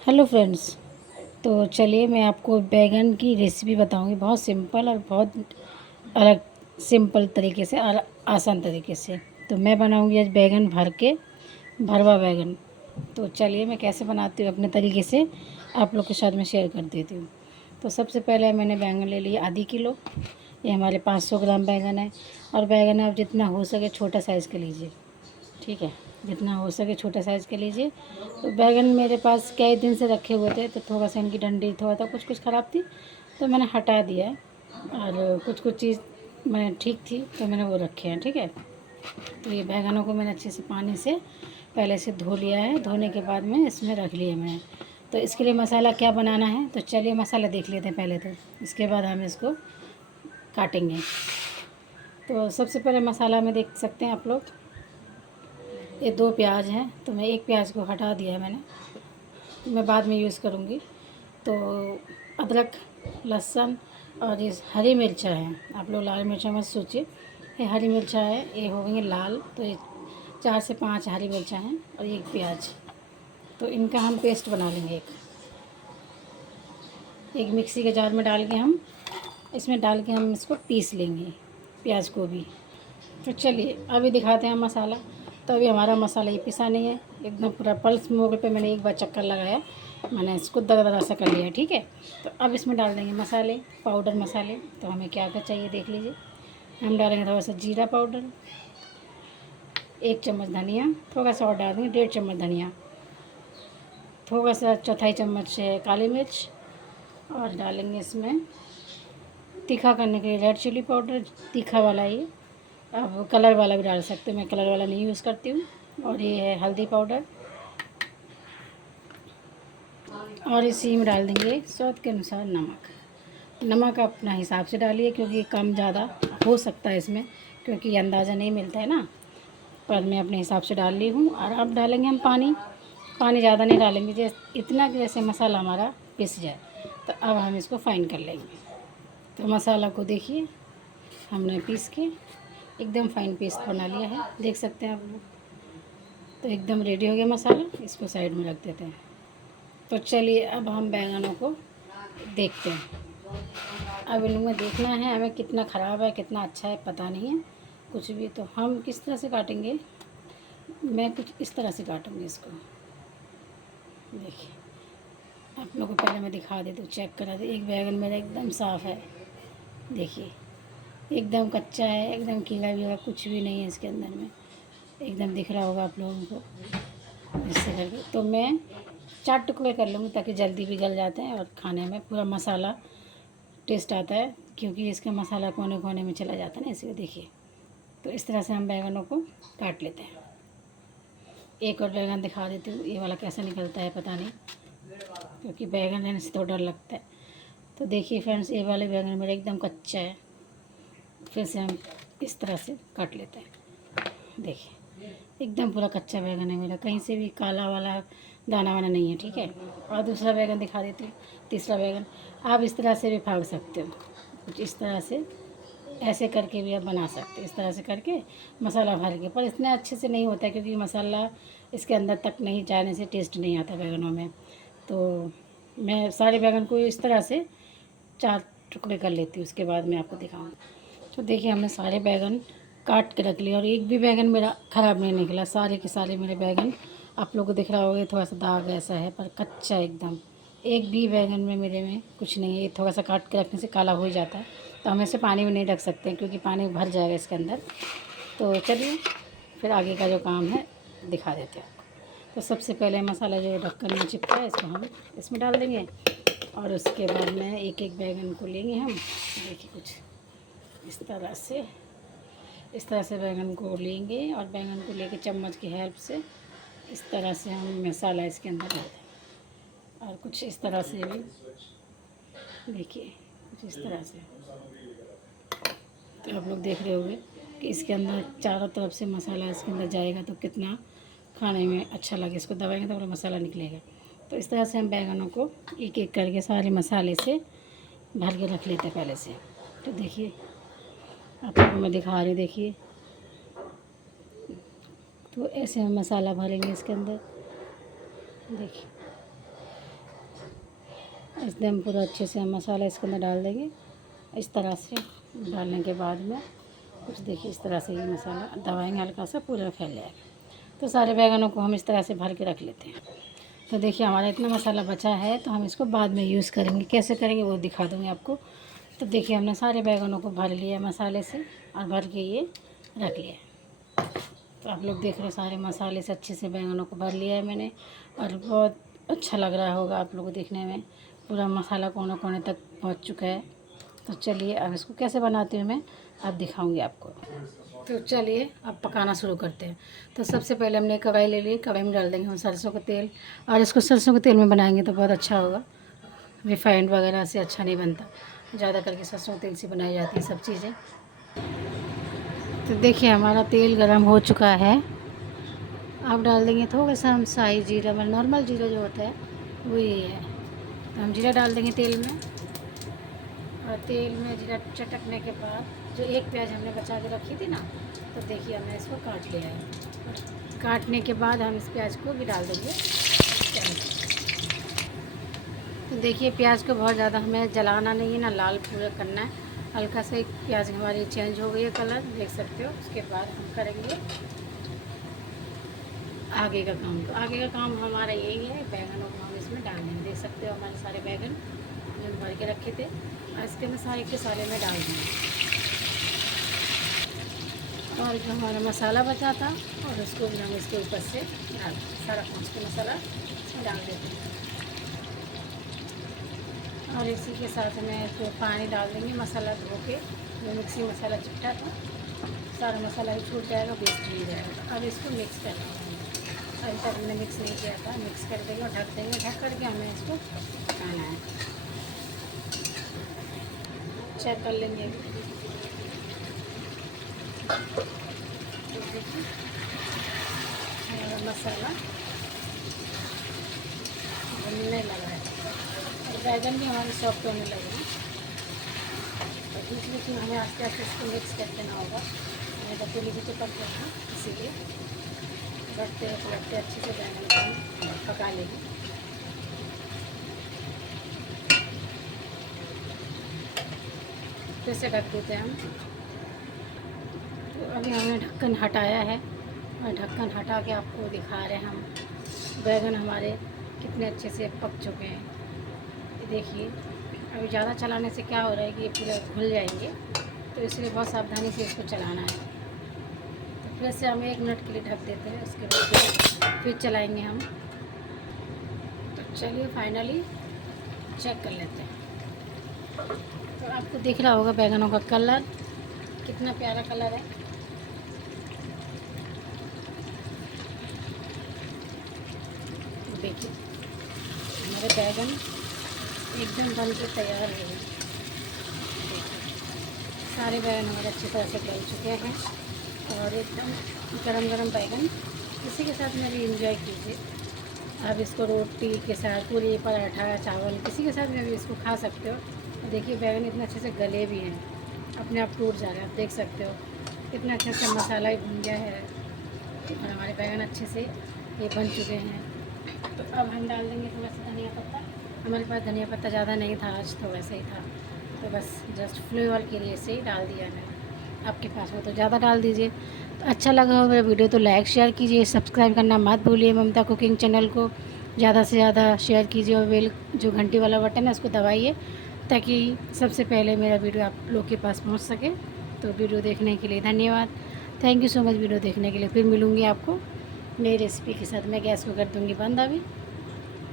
Hello friends. तो चलिए मैं आपको बैगन की रेसिपी बताऊंगी, बहुत सिंपल और बहुत अलग सिंपल तरीके से और आसान तरीके से। तो मैं बनाऊंगी आज बैगन भर के, भरवा बैगन। तो चलिए मैं कैसे बनाती हूँ अपने तरीके से आप लोग के साथ में शेयर कर देती हूँ। तो सबसे पहले मैंने बैंगन ले लिया आधी किलो। ये हमारे 500 ग्राम बैगन है। और बैगन आप जितना हो सके छोटा साइज़ का लीजिए, ठीक है, जितना हो सके छोटा साइज़ के लीजिए। तो बैगन मेरे पास कई दिन से रखे हुए थे, तो थोड़ा सा इनकी डंडी थोड़ा सा कुछ कुछ ख़राब थी, तो मैंने हटा दिया है। और कुछ कुछ चीज़ मैंने ठीक थी तो मैंने वो रखे हैं, ठीक है। तो ये बैगनों को मैंने अच्छे से पानी से पहले से धो लिया है। धोने के बाद में इसमें रख लिया मैंने। तो इसके लिए मसाला क्या बनाना है, तो चलिए मसाला देख लेते हैं पहले। तो इसके बाद हम इसको काटेंगे। तो सबसे पहले मसाला में देख सकते हैं आप लोग, ये 2 प्याज हैं, तो मैं एक प्याज को हटा दिया है मैंने, मैं बाद में यूज़ करूँगी। तो अदरक, लहसुन और ये हरी मिर्चा है। आप लोग लाल मिर्चा मत सोचिए, ये हरी मिर्चा है, ये हो गई लाल। तो ये 4 से 5 हरी मिर्चा हैं और एक प्याज। तो इनका हम पेस्ट बना लेंगे। एक मिक्सी के जार में डाल के हम इसमें डाल के हम इसको पीस लेंगे, प्याज को भी। तो चलिए अभी दिखाते हैं मसाला। तो अभी हमारा मसाला ये पिसा नहीं है, एकदम पूरा पल्स मोड पे मैंने एक बार चक्कर लगाया, मैंने इसको दरदरा सा कर लिया, ठीक है। तो अब इसमें डाल देंगे मसाले, पाउडर मसाले। तो हमें क्या क्या चाहिए देख लीजिए। हम डालेंगे थोड़ा सा जीरा पाउडर, 1 चम्मच धनिया, थोड़ा सा और डाल देंगे 1.5 चम्मच धनिया, थोड़ा सा चौथाई चम्मच काली मिर्च, और डालेंगे इसमें तीखा करने के लिए रेड चिली पाउडर, तीखा वाला ये। अब कलर वाला भी डाल सकते हो, मैं कलर वाला नहीं यूज़ करती हूँ। और ये है हल्दी पाउडर, और इसी में डाल देंगे स्वाद के अनुसार नमक। नमक अपना हिसाब से डालिए, क्योंकि कम ज़्यादा हो सकता है इसमें, क्योंकि अंदाज़ा नहीं मिलता है ना। पर मैं अपने हिसाब से डाल ली हूँ। और अब डालेंगे हम पानी। पानी ज़्यादा नहीं डालेंगे, जैसे इतना कि जैसे मसाला हमारा पिस जाए। तो अब हम इसको फाइन कर लेंगे। तो मसाला को देखिए, हमने पीस के एकदम फाइन पेस्ट बना लिया है, देख सकते हैं आप लोग। तो एकदम रेडी हो गया मसाला, इसको साइड में रख देते हैं। तो चलिए अब हम बैंगनों को देखते हैं। अब इनमें देखना है हमें कितना ख़राब है कितना अच्छा है, पता नहीं है कुछ भी। तो हम किस तरह से काटेंगे, मैं कुछ इस तरह से काटूँगी इसको। देखिए आप लोगों को पहले मैं दिखा देती हूँ, चेक करा दे। एक बैगन मेरा एकदम साफ़ है, देखिए एकदम कच्चा है, एकदम गीला भी होगा, कुछ भी नहीं है इसके अंदर में, एकदम दिख रहा होगा आप लोगों को इससे करके। तो मैं 4 टुकड़े कर लूँगी ताकि जल्दी भी गल जाते हैं और खाने में पूरा मसाला टेस्ट आता है, क्योंकि इसका मसाला कोने कोने में चला जाता है ना, इसलिए। देखिए तो इस तरह से हम बैंगनों को काट लेते हैं। एक और बैगन दिखा देती हूँ, ये वाला कैसा निकलता है पता नहीं, क्योंकि बैगन लेने से तो डर लगता है। तो देखिए फ्रेंड्स, ये वाले बैगन मेरा एकदम कच्चा है। फिर से हम इस तरह से काट लेते हैं। देखिए एकदम पूरा कच्चा बैगन है मेरा, कहीं से भी काला वाला दाना वाना नहीं है, ठीक है। और दूसरा बैगन दिखा देती हूँ, तीसरा बैगन। आप इस तरह से भी फाड़ सकते हो, कुछ इस तरह से, ऐसे करके भी आप बना सकते हो, इस तरह से करके मसाला भर के। पर इतना अच्छे से नहीं होता है, क्योंकि मसाला इसके अंदर तक नहीं जाने से टेस्ट नहीं आता बैगनों में। तो मैं सारे बैगन को इस तरह से 4 टुकड़े कर लेती हूँ, उसके बाद मैं आपको दिखाऊँगी। तो देखिए हमने सारे बैगन काट के रख लिया, और एक भी बैगन मेरा ख़राब नहीं निकला। सारे के सारे मेरे बैगन, आप लोगों को दिख रहा होगा थोड़ा सा दाग ऐसा है, पर कच्चा एकदम। एक भी बैगन में मेरे में कुछ नहीं है। ये थोड़ा सा काट के रखने से काला हो ही जाता है, तो हम इसे पानी में नहीं रख सकते, क्योंकि पानी भर जाएगा इसके अंदर। तो चलिए फिर आगे का जो काम है दिखा देते हैं आपको। तो सबसे पहले मसाला जो ढक्कन में चिपका है, इसको हम इसमें डाल देंगे। और उसके बाद में एक एक बैगन को लेंगे हम। देखिए कुछ इस तरह से बैगन को लेंगे, और बैगन को लेके चम्मच की हेल्प से इस तरह से हम मसाला इसके अंदर डाल दें। और कुछ इस तरह से भी, देखिए कुछ इस तरह से। तो आप लोग देख रहे होंगे कि इसके अंदर चारों तरफ से मसाला इसके अंदर जाएगा, तो कितना खाने में अच्छा लगे। इसको दबाएंगे तो पूरा मसाला निकलेगा। तो इस तरह से हम बैगनों को एक एक करके सारे मसाले से भर के रख लेते हैं पहले से। तो देखिए आप लोगों को मैं दिखा रही, देखिए। तो ऐसे हम मसाला भरेंगे इसके अंदर, देखिए एकदम पूरा अच्छे से हम मसाला इसके अंदर डाल देंगे। इस तरह से डालने के बाद में कुछ देखिए इस तरह से ये मसाला दबाएंगे, हल्का सा पूरा फैल जाएगा। तो सारे बैंगनों को हम इस तरह से भर के रख लेते हैं। तो देखिए हमारा इतना मसाला बचा है, तो हम इसको बाद में यूज़ करेंगे। कैसे करेंगे वो दिखा दूँगी आपको। तो देखिए हमने सारे बैंगनों को भर लिया मसाले से और भर के ये रख लिया। तो आप लोग देख रहे हो सारे मसाले से अच्छे से बैंगनों को भर लिया है मैंने, और बहुत अच्छा लग रहा होगा आप लोगों को देखने में। पूरा मसाला कोने कोने तक पहुंच चुका है। तो चलिए अब इसको कैसे बनाती हूँ मैं अब दिखाऊंगी आपको। तो चलिए अब पकाना शुरू करते हैं। तो सबसे पहले हमने कढ़ाई ले ली, कढ़ाई में डाल देंगे हम सरसों का तेल, और इसको सरसों के तेल में बनाएंगे तो बहुत अच्छा होगा। रिफाइंड वगैरह से अच्छा नहीं बनता, ज़्यादा करके सरसों के तेल से बनाई जाती है सब चीज़ें। तो देखिए हमारा तेल गरम हो चुका है। अब डाल देंगे थोड़ा सा हम शाही जीरा, मतलब नॉर्मल जीरा जो होता है वो ये है। तो हम जीरा डाल देंगे तेल में, और तेल में जीरा चटकने के बाद जो एक प्याज हमने बचा के रखी थी ना, तो देखिए हमने इसको काट लिया है। काटने के बाद हम इस प्याज को भी डाल देंगे। तो देखिए प्याज को बहुत ज़्यादा हमें जलाना नहीं है ना लाल पूरा करना है, हल्का सा एक प्याज हमारी चेंज हो गई है कलर, देख सकते हो। उसके बाद हम करेंगे आगे का काम। तो आगे का काम हमारा यही है, बैंगनों को हम इसमें डाल देंगे। देख सकते हो हमारे सारे बैंगन जो भर के रखे थे, और इसके अंदर सारे के सारे में डाल देंगे। और जो हमारा मसाला बचा था और उसको भी हम इसके ऊपर से डाल सारा कुछ के मसाला डाल देते हैं। और इसी के साथ में इसको पानी डाल देंगे, मसाला धो के जो मिक्सी मसाला चिपटा था सारा मसाला ही छूट जाएगा, वेस्ट नहीं जाएगा। अब इसको मिक्स करना है, अभी तक हमने मिक्स नहीं किया था। मिक्स कर देंगे और ढक देंगे, ढक करके हमें इसको पकाना है। चेक कर लेंगे। हमारा मसाला बनने लगा है और बैगन भी हमारे सॉफ्ट होने लगे हैं। तो बीच बीच में हमें आस्ते आस्ते इसको मिक्स कर देना होगा, नहीं तो पूरी भी चिपक जाएगा। इसीलिए बढ़ते पलटते अच्छे से बैंगन को हम पका लेंगे। फिर से ढक देते हैं हम। तो अभी हमने ढक्कन हटाया है, और ढक्कन हटा के आपको दिखा रहे हैं हम बैंगन हमारे कितने अच्छे से पक चुके हैं। ये देखिए अभी ज़्यादा चलाने से क्या हो रहा है कि ये पूरे घुल जाएंगे, तो इसलिए बहुत सावधानी से इसको चलाना है। तो फिर से हम 1 मिनट के लिए ढक देते हैं, उसके बाद फिर चलाएंगे हम। तो चलिए फाइनली चेक कर लेते हैं। तो आपको दिख रहा होगा बैंगनों का कलर कितना प्यारा कलर है। देखिए हमारे बैंगन एकदम बन के तैयार हो गए। सारे बैंगन हमारे अच्छी तरह से गल चुके हैं, और एकदम गरम गरम बैंगन इसी के साथ में भी इंजॉय कीजिए। आप इसको रोटी के साथ, पूरी, पराठा, चावल किसी के साथ में भी इसको खा सकते हो। और देखिए बैंगन इतने अच्छे से गले भी हैं, अपने आप टूट जा रहे हैं। आप देख सकते हो कितना अच्छे से मसाला ही भुन गया है, और हमारे बैंगन अच्छे से ये बन चुके हैं। तो अब हम डाल देंगे थोड़ा सा धनिया पत्ता। हमारे पास धनिया पत्ता ज़्यादा नहीं था आज, तो वैसे ही था, तो बस जस्ट फ्लेवर के लिए से ही डाल दिया मैंने। आपके पास हो तो ज़्यादा डाल दीजिए। तो अच्छा लगा हो मेरा वीडियो तो लाइक शेयर कीजिए, सब्सक्राइब करना मत भूलिए ममता कुकिंग चैनल को। ज़्यादा से ज़्यादा शेयर कीजिए, और बेल जो घंटी वाला बटन है उसको दबाइए, ताकि सबसे पहले मेरा वीडियो आप लोग के पास पहुंच सके। तो वीडियो देखने के लिए धन्यवाद। Thank you so much video देखने के लिए। फिर मिलूँगी आपको नई रेसिपी के साथ। मैं गैस को कर दूँगी बंद अभी।